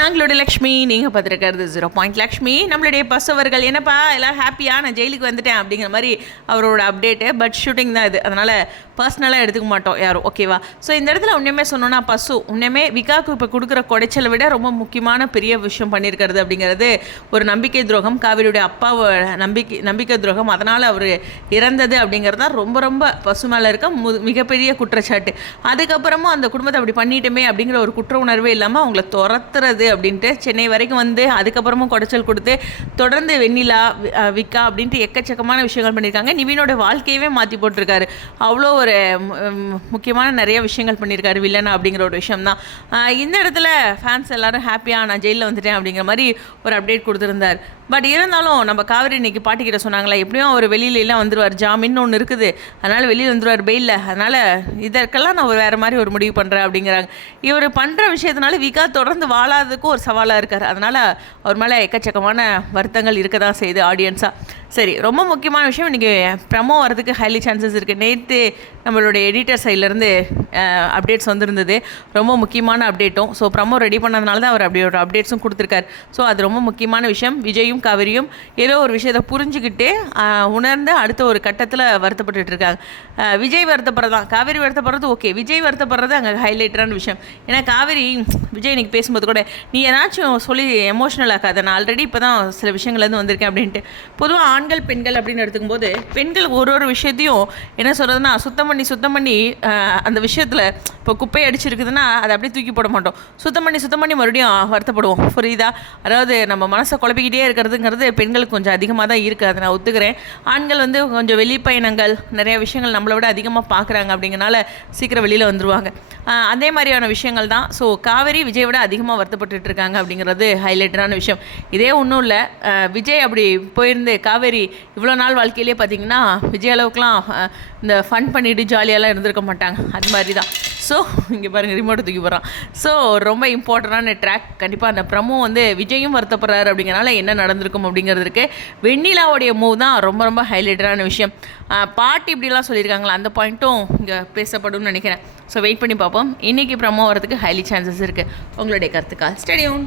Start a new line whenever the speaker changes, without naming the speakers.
நாங்களுடைய லக்ஷ்மி நீங்கள் பார்த்துருக்கிறது zero point Lakshmi நம்மளுடைய பசவர்கள் என்னப்பா எல்லாம் ஹாப்பியாக நான் ஜெயிலுக்கு வந்துட்டேன் அப்படிங்கிற மாதிரி அவரோட அப்டேட்டு பட் ஷூட்டிங் தான் இது. அதனால் பர்சனலாக எடுத்துக்க மாட்டோம் யாரும் ஓகேவா ஸோ இந்த இடத்துல உண்மையுமே சொன்னோன்னா பசு உண்மையுமே விகாக்கு இப்போ கொடுக்குற குடைச்சலை விட ரொம்ப முக்கியமான பெரிய விஷயம் பண்ணியிருக்கிறது அப்படிங்கிறது ஒரு நம்பிக்கை துரோகம். காவிரியுடைய அப்பாவை நம்பிக்கை நம்பிக்கை துரோகம். அதனால் அவர் இறந்தது அப்படிங்கிறது தான் ரொம்ப ரொம்ப பசு மேலே இருக்க மு மிகப்பெரிய குற்றச்சாட்டு. அதுக்கப்புறமும் அந்த குடும்பத்தை அப்படி பண்ணிட்டோமே அப்படிங்கிற ஒரு குற்ற உணர்வே இல்லாமல் அவங்கள துரத்துறது அப்படின்ட்டு சென்னை வரைக்கும் வந்து அதுக்கப்புறமும் குடைச்சல் கொடுத்து தொடர்ந்து வெண்ணிலா விக்கா அப்படின்ட்டு எக்கச்சக்கமான விஷயங்கள் பண்ணியிருக்காங்க. நிவினோட வாழ்க்கையவே மாற்றி போட்டிருக்காரு. அவ்வளோ ஒரு முக்கியமான நிறைய விஷயங்கள் பண்ணியிருக்காரு வில்லனா அப்படிங்கிற ஒரு விஷயம் தான் இந்த இடத்துல ஃபேன்ஸ் எல்லாரும் ஹாப்பியாக நான் ஜெயிலில் வந்துட்டேன் அப்படிங்கிற மாதிரி ஒரு அப்டேட் கொடுத்துருந்தார். பட் இருந்தாலும் நம்ம காவிரி இன்னைக்கு பாட்டிக்கிட்ட சொன்னாங்களே எப்படியும் அவர் வெளியில எல்லாம் வந்துருவார். ஜாமீன் ஒன்று இருக்குது. அதனால் வெளியில் வந்துருவார் பெயிலில் அதனால் இதற்கெல்லாம் நான் ஒரு வேறு மாதிரி ஒரு முடிவு பண்ணுறேன் அப்படிங்கிறாங்க. இவர் பண்ணுற விஷயத்தினால விகா தொடர்ந்து அதுக்கும் ஒரு சவாலாக இருக்கார். அதனால் அவர் மேலே எக்கச்சக்கமான வருத்தங்கள் இருக்க தான் செய்யுது ஆடியன்ஸாக சரி ரொம்ப முக்கியமான விஷயம் இன்றைக்கி ப்ரமோ வரதுக்கு ஹைலி சான்சஸ் இருக்குது நேற்று நம்மளுடைய எடிட்டர் சைட்லேருந்து அப்டேட்ஸ் வந்திருந்தது. ரொம்ப முக்கியமான அப்டேட்டும் ஸோ ப்ரமோ ரெடி பண்ணதுனால தான் அவர் அப்படி ஒரு அப்டேட்ஸும் கொடுத்துருக்காரு. ஸோ அது ரொம்ப முக்கியமான விஷயம். விஜயும் கவரியும் ஏதோ ஒரு விஷயத்தை புரிஞ்சுக்கிட்டு உணர்ந்து அடுத்த ஒரு கட்டத்தில் வருத்தப்பட்டு இருக்காங்க. விஜய் வருத்தப்படுறதான் காவேரி வருத்தப்படுறது ஓகே விஜய் வருத்தப்படுறது அங்கே ஹைலைட்டரான விஷயம். ஏன்னா காவேரி விஜய் இன்னைக்கு பேசும்போது கூட நீ ஏதாச்சும் சொல்லி எமோஷனல் ஆகாத நான் ஆல்ரெடி இப்போ தான் சில விஷயங்கள்லேருந்து வந்திருக்கேன் அப்படின்ட்டு. பொதுவாக ஆண்கள் பெண்கள் அப்படின்னு எடுத்துக்கும்போது பெண்கள் ஒரு ஒரு விஷயத்தையும் என்ன சொல்கிறதுனா சுத்தம் பண்ணி சுத்தம் பண்ணி அந்த விஷயத்தில் இப்போ குப்பை அடிச்சிருக்குதுன்னா அதை அப்படியே தூக்கி போட மாட்டோம். சுத்தம் பண்ணி சுத்தம் பண்ணி மறுபடியும் வருத்தப்படுவோம். புரியுதா? அதாவது நம்ம மனசை குழப்பிக்கிட்டே இருக்கிறதுங்கிறது பெண்களுக்கு கொஞ்சம் அதிகமாக தான் இருக்குது அதை நான் ஒத்துக்கிறேன். ஆண்கள் வந்து கொஞ்சம் வெளிப்பயணங்கள் நிறைய விஷயங்கள் நம்மளை விட அதிகமாக பார்க்குறாங்க அப்படிங்கறனால சீக்கிரம் வெளியில் வந்துருவாங்க. அதே மாதிரியான விஷயங்கள் தான். ஸோ காவேரி விஜய் விட அதிகமாக வருத்தப்படுவோம் இருக்காங்க அப்படிங்கிறது ஹைலைட்டரான விஷயம். இதே ஒன்றும் இல்லை. விஜய் அப்படி போயிருந்து காவேரி இவ்வளோ நாள் வாழ்க்கையிலேயே பார்த்தீங்கன்னா விஜய் அளவுக்குலாம் இந்த ஃபன் பண்ணிட்டு ஜாலியாலாம் இருந்திருக்க மாட்டாங்க. அது மாதிரி தான் ஸோ இங்கே பாருங்கள் ரிமோட்டை தூக்கி போகிறான் ஸோ ரொம்ப இம்பார்ட்டண்டான ட்ராக் கண்டிப்பாக அந்த ப்ரமோ வந்து விஜயும் வருத்தப்படுறாரு அப்படிங்கிறனால என்ன நடந்திருக்கும் அப்படிங்கிறதுக்கு வெண்ணிலாவுடைய மூவ் தான் ரொம்ப ரொம்ப ஹைலைட்டடான விஷயம். பாட்டு பாட்டி இப்படிலாம் சொல்லியிருக்காங்களா? அந்த பாயிண்ட்டும் இங்கே பேசப்படும்னு நினைக்கிறேன். ஸோ வெயிட் பண்ணி பார்ப்போம். இன்றைக்கி ப்ரமோ வரதுக்கு ஹைலி சான்சஸ் இருக்குது உங்களுடைய கருத்துக்கால் ஸ்டேடியம்